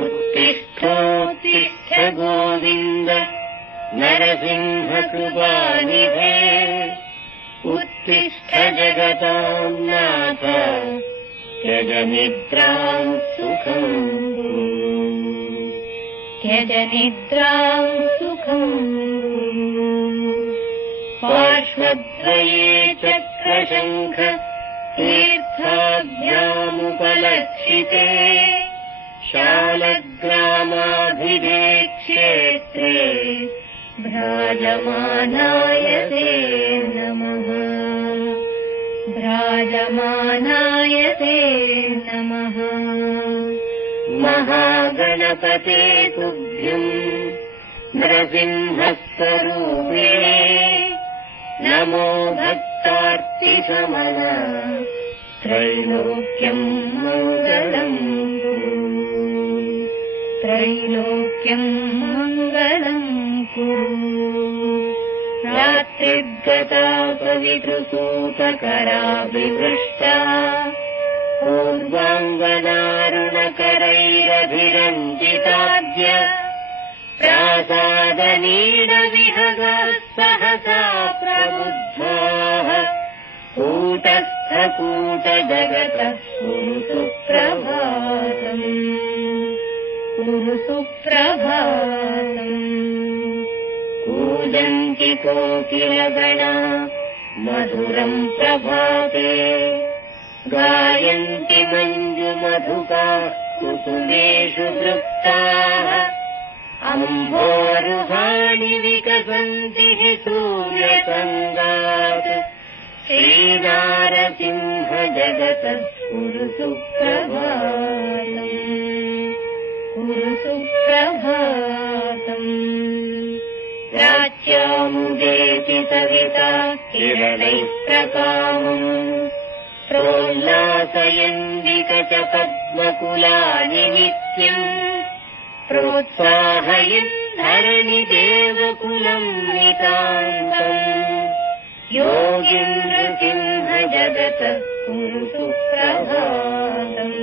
उत्तिष्ठोत्तिष्ठ गोविन्द नरसिंहकृपानिधे उत्तिष्ठ जगतां नाथ त्यज निद्रां सुखम् त्यज निद्रां सुखम् पार्श्वद्वये चक्रशङ्ख तीर्थाभ्यामुपलक्षिते शालग्रामाभिधे क्षेत्रे भ्राजमानाय ते नमः भ्राजमानाय ते नमः महागणपते तुभ्यम् नरसिंहस्वरूपिणे नमो भक्तार्तिशमन त्रैलोक्यम् मङ्गलम् त्रैलोक्यम् मङ्गलम् कुरु रात्रिर्गता पवितृसूतकराभिवृष्टा पूर्वाङ्गनारुणकरैरभिरञ्जिताद्य प्रासादनीडविहगाः सहसा प्रबुद्धाः कूटस्थकूटजगतः कुरु सुप्रभातम् कुरु सुप्रभातम् कूजन्ति कोकिलगणा मधुरम् प्रभाते गायन्ति मञ्जुमधुकाः कुसुमेषु तृप्ताः अम्भोरुहाणि विकसन्ति हि सूर्यसङ्गात् श्रीनारसिंह जगतः कुरु सुप्रभातम् कुरु सुप्रभातम् प्राच्यामुदेति सविता किरणैः प्रकामम् प्रोल्लासयन्दिकच पद्मकुलानि नित्यम् प्रोत्साहयन् धरणि देवकुलम् नितान्तम् योगीन्द्रसिंह जगतः कुरु सुप्रभातम्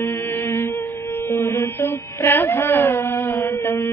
कुरु सुप्रभातम्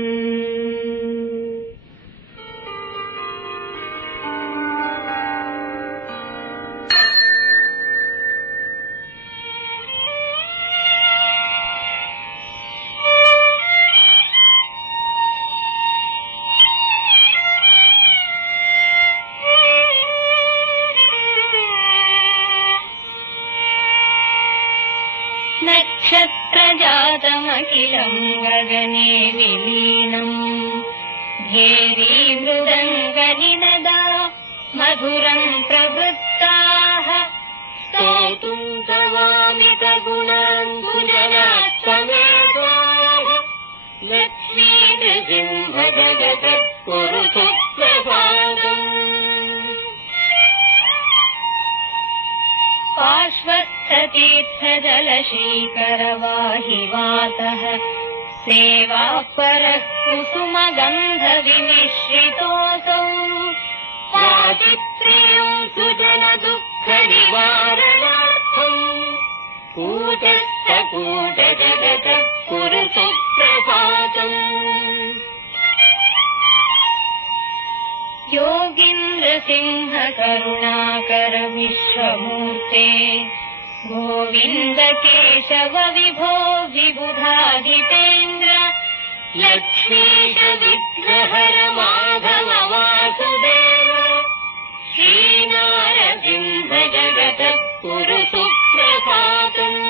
नक्षत्रजातमखिलम् गगने विलीनम् भेरी मृदङ्गनिनदा मधुरम् प्रवृत्ताः स्तोतुम् तवामितगुणाम्बुजनात्तमेकाः लक्ष्मी नृसिंह जगतः कुरु सुप्रभातम् पार्श्वस्थतीर्थजलशीकरवाहिवातः सेवापरः कुसुमगन्धविमिश्रितोऽसौ पाचित्र्यम् सुजनदुःखनिवारणार्थम् कूटस्थकूटजगतः कुरु सुप्रभातम् योगीन्द्रसिंह करुणाकर विश्वमूर्ते गोविन्द केशव विभो विबुधाधितेन्द्र लक्ष्मीश विग्रहर माधव वासुदेव श्रीनारसिंह जगतः कुरु सुप्रभातम्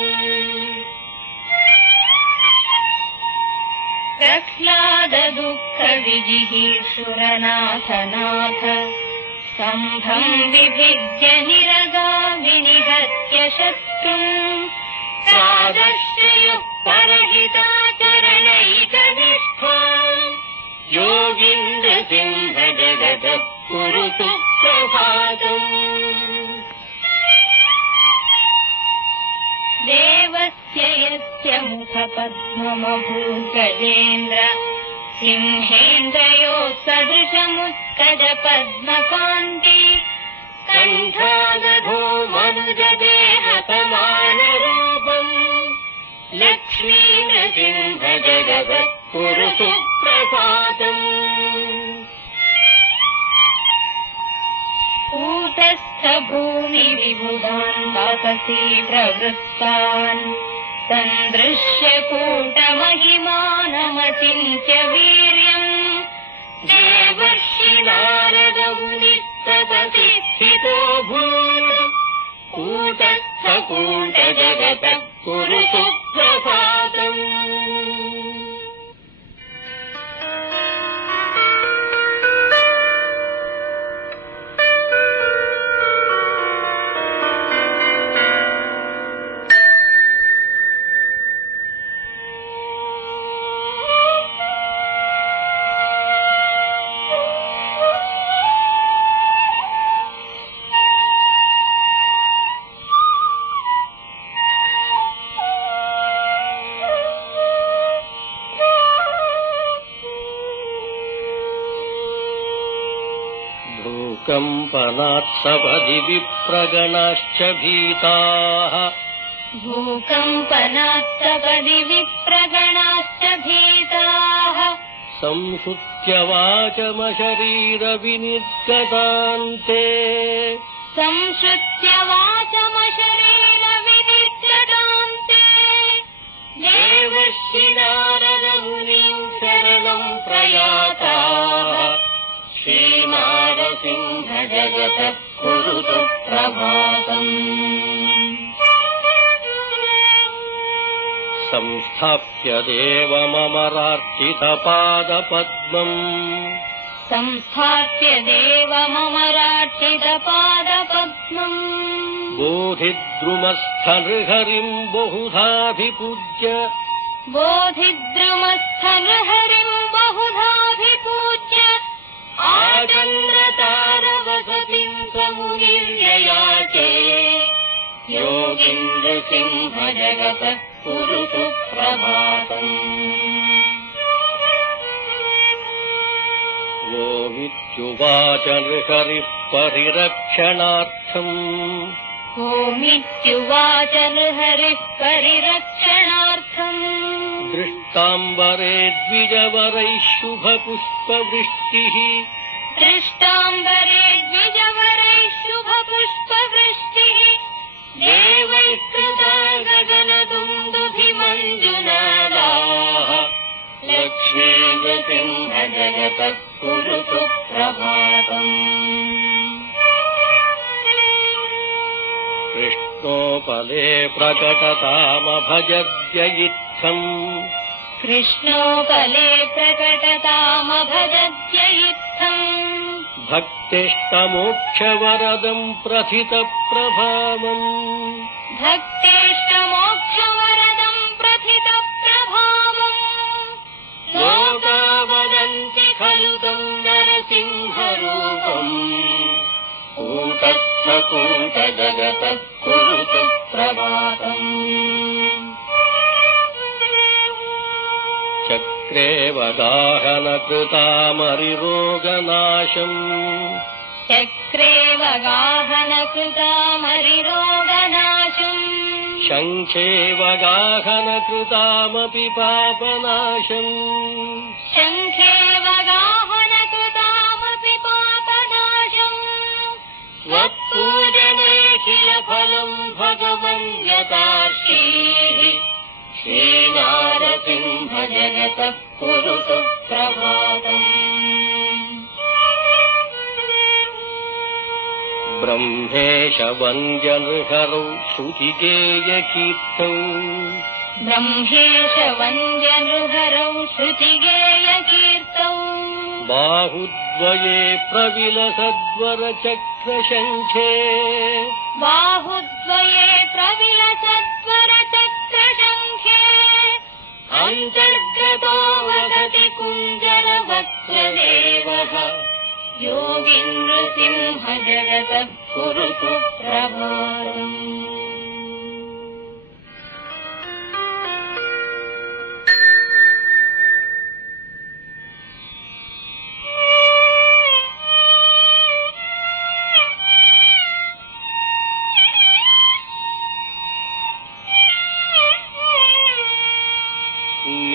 प्रह्लाद दुःख विजिगीषुरनाथ नाथ सम्भम् विभिद्य निरगा विनिहत्य शत्रुम् प्रादश्रयुः परहिताचरणैकनिष्ठा योगीन्द्रसिंह जगतः कुरु सुप्रभातम् देवस्य यस्य मुखपद्ममभूर्गजेन्द्र सिंहेन्द्रयोः सदृशमुत्कज पद्मकान्ति कण्ठादधो मनुजदेह समानरूपम् लक्ष्मी नृसिंह जगतः कुरु सुप्रभातम् कूटस्थ भूमि विबुधान् तापसी प्रवृत्तान् सन्दृश्य कूटमहिमानमचिन्त्य वीर्यम् देवर्षि नारद मुनिस्तपति स्थितो भूत् कूटस्थ कूट जगतः कुरु सुप्रभातम् भूकम्पनात् सपदि विप्रगणाश्च भीताः भूकम्पनात् सपदि विप्रगणाश्च भीताः संश्रुत्य वाचमशरीरविनिर्गतान्ते संश्रुत्य वाचमशरीरविनिर्गतान्ते देवर्षि नारद मुनिं शरणं प्रयाताः श्रीनारसिंह जगतः कुरु सुप्रभातम् संस्थाप्य देवममरार्चितपादपद्मम् संस्थाप्य देवममरार्चितपादपद्मम् बोधिद्रुमस्थनृहरिम् बहुधाभिपूज्य बोधिद्रुमस्थनहरिम् बहुधाभिपूज्य आचन्द्रतारवसतिम् समुनिर्ययाचे योगीन्द्रसिंह जगतः कुरु सुप्रभातम् ओमित्युवाच नृहरिः परिरक्षणार्थम् ओमित्युवाच नृहरिः परिरक्षणार्थम् दृष्टाम्बरे द्विजवरैः शुभपुष्पवृष्टिः दृष्टाम्बरे द्विजवरैः शुभपुष्पवृष्टिः देवैः कृता गगनदुन्दुभिमञ्जुनादाः लक्ष्मीनृसिंह जगतः कुरु सुप्रभातम् कृष्णोपले प्रकटतामभजद्य इत्थम् कृष्णोपले प्रकटतामभजद्य इत्थम् भक्तेष्टमोक्षवरदम् प्रथितप्रभावम् भक्तेष्टमोक्षवरदम् प्रथितप्रभावम् लोका वदन्ति खलु तम् नरसिंहरूपम् कूटस्थ कूट जगतः कुरु सुप्रभातम् चक्रे वगाहनकृतामरिरोगनाशम् चक्रे वगाहनकृतामरिरोगनाशम् शङ्खे वगाहनकृतामपि पापनाशम् शङ्खे वगाहनकृतामपि पापनाशम् त्वत्पूजनेऽखिलफलम् भगवन् यतार्षीः श्रीनारसिंह जगतः कुरु सुप्रभातम् ब्रह्मेश वन्द्यनृहरौ श्रुतिगेयकीर्तौ ब्रह्मेश वन्द्यनृहरौ श्रुतिगेयकीर्तौ बाहुद्वये प्रविलसद्वरचक्रशङ्खे बाहुद्वये प्रविलसद्वरचक्रशङ्खे अन्तर्गतो वसति कुञ्जरवक्त्रदेवः योगीन्द्रसिंह जगतः कुरु सुप्रभातम्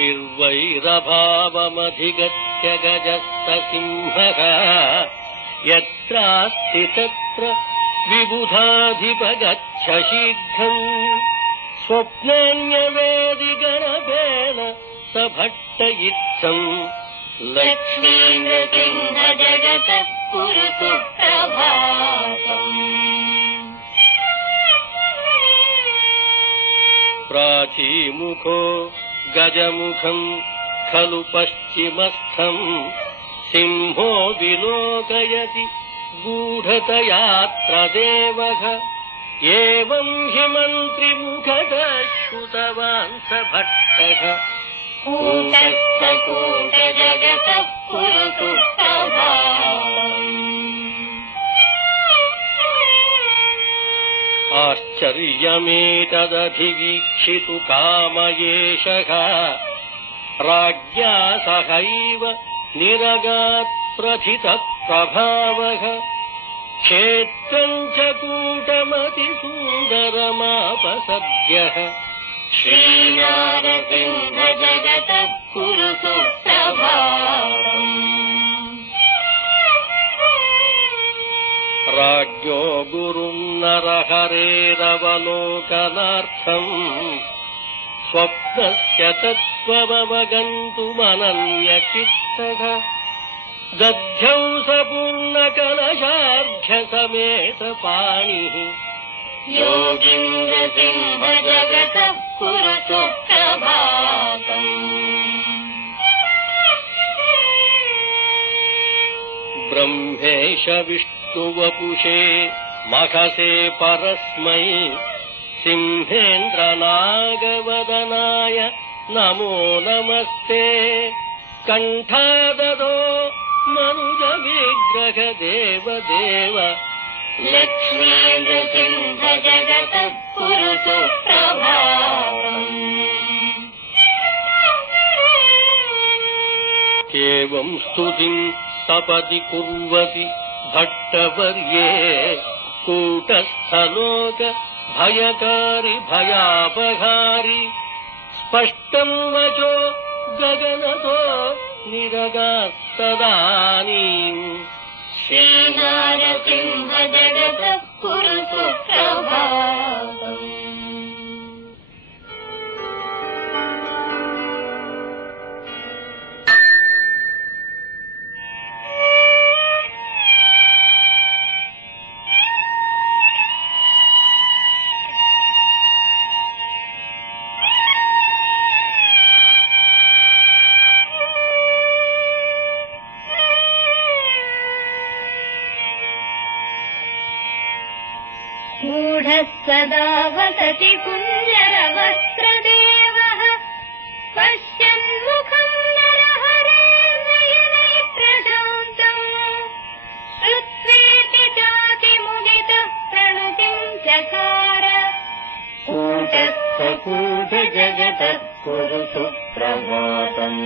निर्वैरभावमधिगत्य गजः सिंहः यत्रास्ति तत्र विबुधाधिपगच्छ शीघ्रम् स्वप्नान्यवेदिगणवेन स भट्ट इत्थम् लक्ष्मीनृसिंह जगतः कुरु सुप्रभातम्। प्राचीमुखो गजमुखम् खलु पश्चिमस्थम् सिंहो विलोकयति गूढतयात्र देवः एवम् हि मन्त्रिमुखतः श्रुतवान् स भट्टः कूटस्थकूटजगतः कुरु सुप्रभातम्। आश्चर्यमेतदधिवीक्षितु काम एषः राज्ञा सहैव निरगात् प्रथितप्रभावः क्षेत्रम् च कूटमतिसुन्दरमापसद्यः श्रीनारसिंह जगतः कुरु सुप्रभातम्। राज्ञो गुरुम् नरहरेरवलोकनार्थम् स्वप्नस्य तत्त्वमवगन्तुमनन्यचित्तः दध्यौ सपूर्णकलशार्घ्यसमेतपाणिः योगीन्द्रसिंह जगतः कुरु सुप्रभातम्। ब्रह्मेश विष्णुवपुषे मखसे परस्मै सिंहेन्द्रनागवदनाय नमो नमस्ते कण्ठाददो मनुजविग्रह देवदेव लक्ष्मीनृसिंह जगतः कुरु सुप्रभातम्। एवम् स्तुतिम् सपदि कुर्वति भट्टवर्ये कूटस्थलोक भयकारी भयापहारि स्पष्टम् वचो गगनतो निरगास्तदानीम् श्रीनारसिंह जगतः कुरु सुप्रभातम्। मूढः सदा वसति कुञ्जरवस्त्रदेवः पश्यन्मुखम् नरहरेर्नयनैः प्रशान्तम् श्रुत्वेति चातिमुदितः प्रणतिम् चकार कूटस्थकूटजगतः कुरु सुप्रभातम्।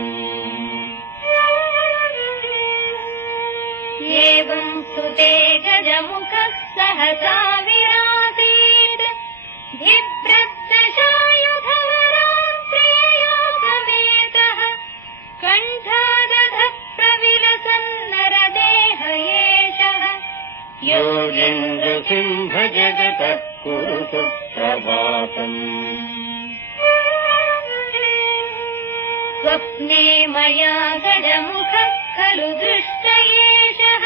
एवम् स्तुते गजमुखः सहसा विरासीत् बिभ्रद्दशायुधवरान् प्रियया समेतः कण्ठादधः प्रविलसन्नरदेह एषः योगीन्द्रसिंह जगतः कुरु सुप्रभातम्। स्वप्ने मया गजमुखः खलु दृष्ट एषः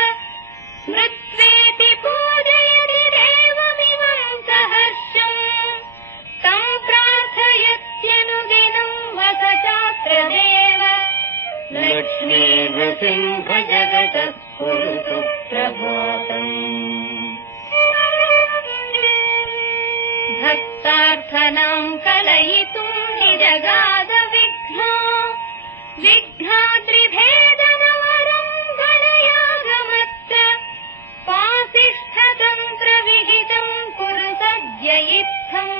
स्मृत्वेति पूजयति देवमिमम् सहर्षम् तम् प्रार्थयत्यनुदिनम् वसचात्र देव लक्ष्मीनृसिंह जगतः कुरु सुप्रभातम्। भक्तार्थनाम् कलयितुम् निजगाद विघ्नो विघ्नाद्रिभेदनवरम् गणयागमत्र पासिष्ठतन्त्रविहितम् कुरु सद्य इत्थम्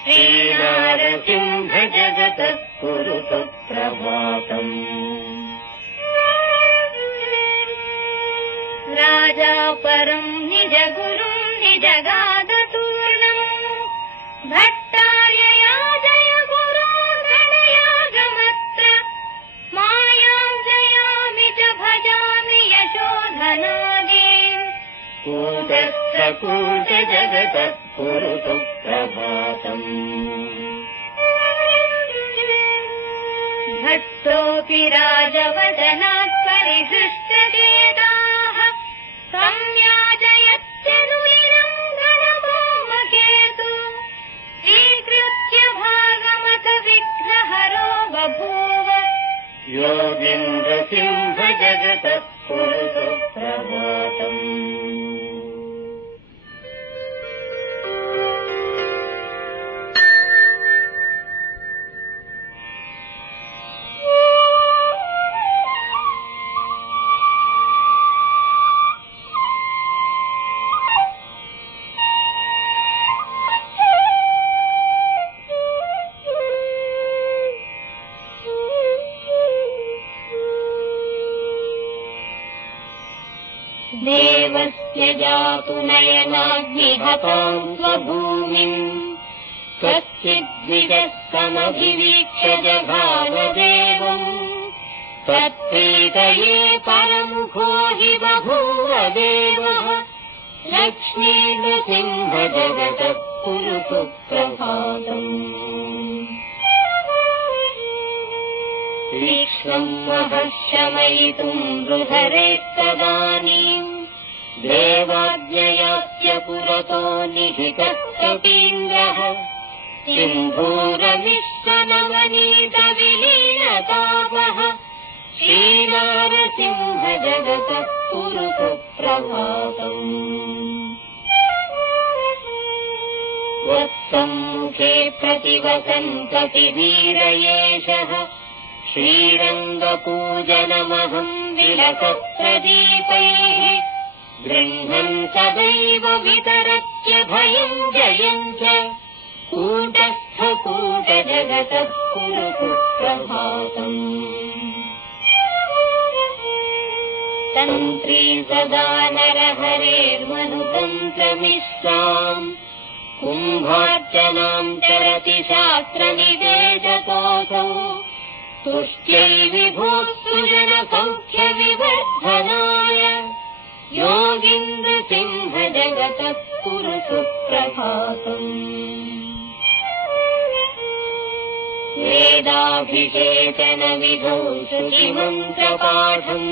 श्रीनारसिंह जगतः कुरु सुप्रभातम्। राजा परम् निजगुरुम् निजगादतूर्णम् भट्टार्यया जय गुरो गणयागमत्र प्रकूट जगतः कुरु सुप्रभातम् भट्टोऽपि राजवदनात् परिहृष्टचेताः संयाजयत्यनुलिनम् घनमोमकेतु स्वीकृत्य भागमथ विघ्नहरो बभूव योगीन्द्रसिंह जगतः कुरु सुप्रभातम् देवस्य जातु नयनाग्निहताम् स्वभूमिम् कश्चिद्विजः समभिवीक्ष्य जघानदेवम् तत्प्रीतये परमुखो हि बभूव देवः लक्ष्मीनृसिंह जगतः कुरु सुप्रभातम् तीक्ष्णम् महर्षमयितुम् हृहरेस्तदानीम् देवाज्ञयास्य पुरतो निहितः कपीन्द्रः सिन्धूरमिश्रनवनीतविलीनतापः श्रीनारसिंह जगतः कुरु सुप्रभातम् वत्सम्मुखे प्रतिवसन्ततिवीरयेशः श्रीरङ्गपूजनमहम् विलसत्प्रदीपैः गृह्णन् सदैव वितरत्य भयम् जयम् च कूटस्थकूट जगतः कुरु सुप्रभातम् तन्त्री सदा नरहरेर्मनुतन्त्रमिश्राम् कुम्भार्चनाम् चरति शास्त्रनिवेदकोऽसौ तुष्ट्यै विभोः सुजनसौख्यविवर्धनाय योगीन्द्रसिंह जगतः कुरु सुप्रभातम् वेदाभिषेचनविधौ श्रुतिमन्त्रपाठम्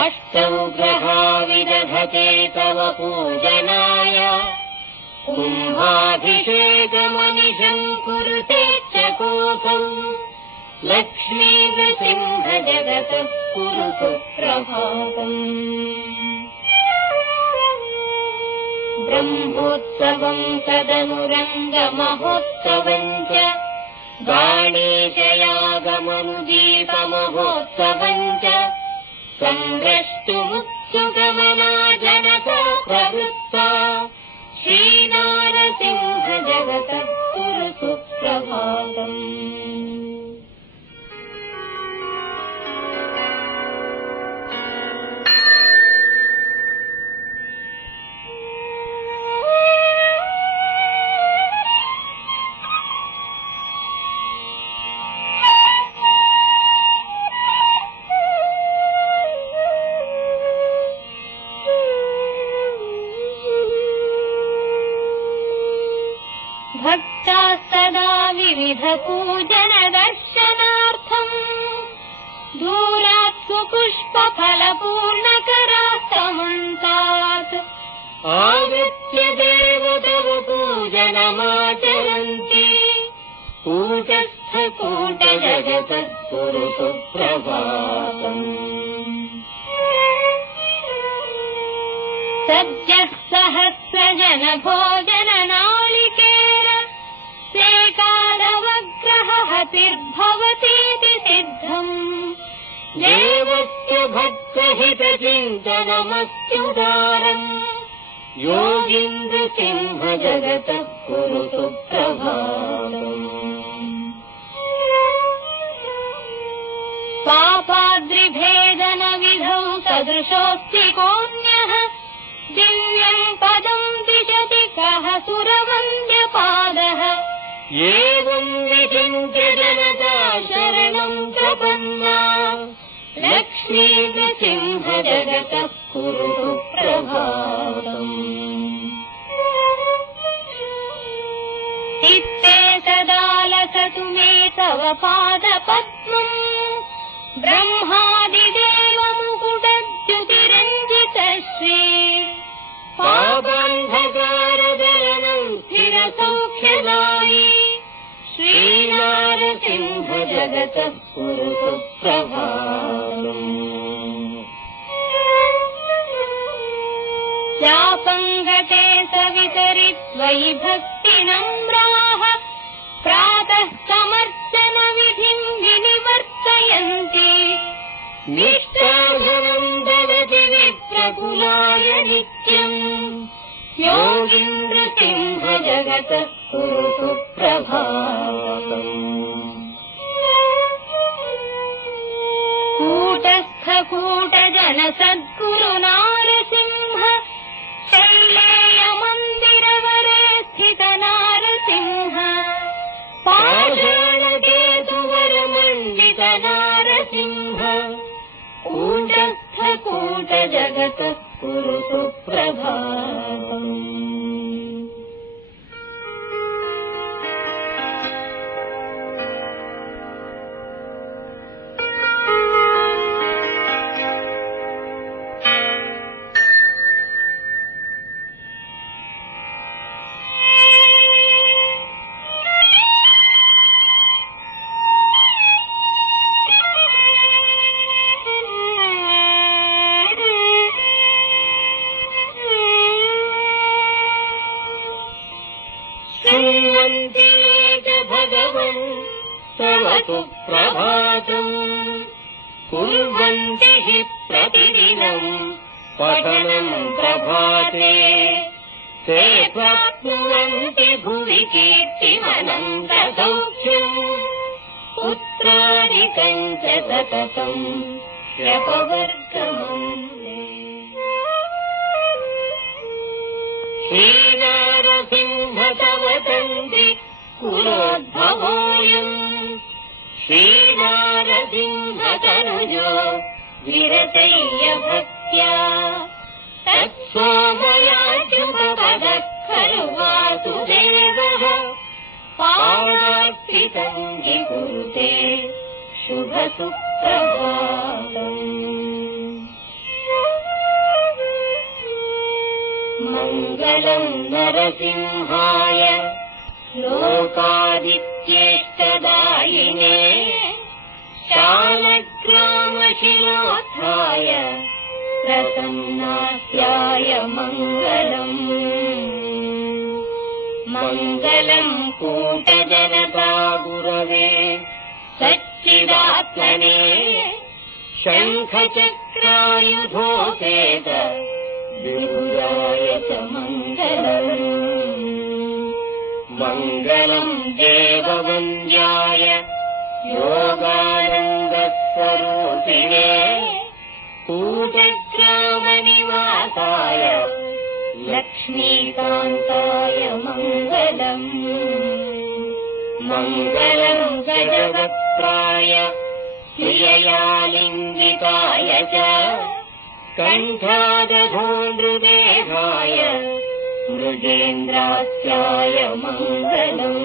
अष्टौ ग्रहा विदधते तव पूजनाय कुम्भाभिषेकमनिशम् कुरुते च कोऽसौ लक्ष्मीनृसिंह जगतः कुरु सुप्रभातम् ब्रह्मोत्सवम् तदनुरङ्गमहोत्सवम् च गाणेशयागमनुदीपमहोत्सवम् च संद्रष्टुमुत्सुकमना जनता प्रवृत्ता श्रीनारसिंह जगतः कुरु सुप्रभातम् भक्ताः सदा विविधपूजनदर्शनार्थम् दूरात् सुपुष्पफलपूर्णकरास्तमन्तात् आगत्य देवतव पूजनमाचरन्ति कूटस्थकूट जगतः कुरु सुप्रभातम् सद्यः सहस्रजनभोजननालिकेर सेकालवग्रहहतिर्भवतीति सिद्धम् देवस्य भक्तहितचिन्तनमत्युदारम् योगीन्द्रसिंह जगतः कुरु सुप्रभातम् पापाद्रिभेदनविधौ सदृशोऽस्ति कोऽन्यः दिव्यम् पदम् दिशति कः सुरवन्द्यपादः एवम् विचिन्त्य जनता शरणम् प्रपन्ना लक्ष्मीनृसिंह जगतः कुरु सुप्रभातम् पातु मे तव पादपद्मम् ब्रह्मादिदेवमुकुटद्युतिरञ्जितश्री पापान्धकारदलनम् स्थिरसौख्यदायी श्रीनारसिंह जगतः कुरु सुप्रभातम्। चापङ्गते सवितरि त्वयि भक्तिनम्राः प्रातः समर्चनविधिम् विनिवर्तयन्ति निष्ठाधनम् ददति विप्रकुलाय नित्यम् योगीन्द्रसिंह जगतः कुरु सुप्रभातम्। कूटस्थकूटजन सद्गुरु नारसिंह शैलेय मन्दिरवरे स्थित नारसिंह पाषाणकेतुवरमण्डित नारसिंह कूटस्थकूट जगतः कुरु सुप्रभातम्। शृण्वन्ति च भगवन् तव सुप्रभातम् कुर्वन्ति हि प्रतिदिनम् पठनम् प्रभाते ते प्राप्नुवन्ति भुवि कीर्तिमनन्तसौख्यम् पुत्रादिकम् च सततम् ह्यपवर्गमम्। श्रीनारसिंह तव तन्त्रि कुलोद्भवोऽयम् श्रीनारसिंह तनुजो विरतय्य भक्त्या तत्सोमयाच्युतपदः खलु वासुदेवः पादार्पितम् हि कुरुते शुभसुप्रभातम्। मङ्गलम् नरसिंहाय लोकादित्येष्टदायिने शालग्रामशिलोत्थाय प्रसन्नास्याय मङ्गलम्। मङ्गलम् कूटजनता गुरवे सच्चिदात्मने शङ्खचक्रायुधोपेत विरुदाय च मङ्गलम्। मङ्गलम् देववन्द्याय योगानन्दस्वरूपिणे कूटग्रामनिवासाय लक्ष्मीकान्ताय मङ्गलम्। मङ्गलम् गजवक्त्राय श्रिययालिङ्गिताय च कण्ठादधोनृदेहाय मृगेन्द्रास्याय मङ्गलम्।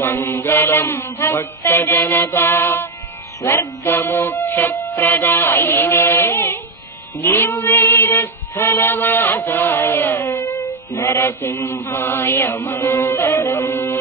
मङ्गलम् भक्तजनता स्वर्गमोक्षप्रदायिने निर्वैरस्थलवासाय नरसिंहाय मङ्गलम्।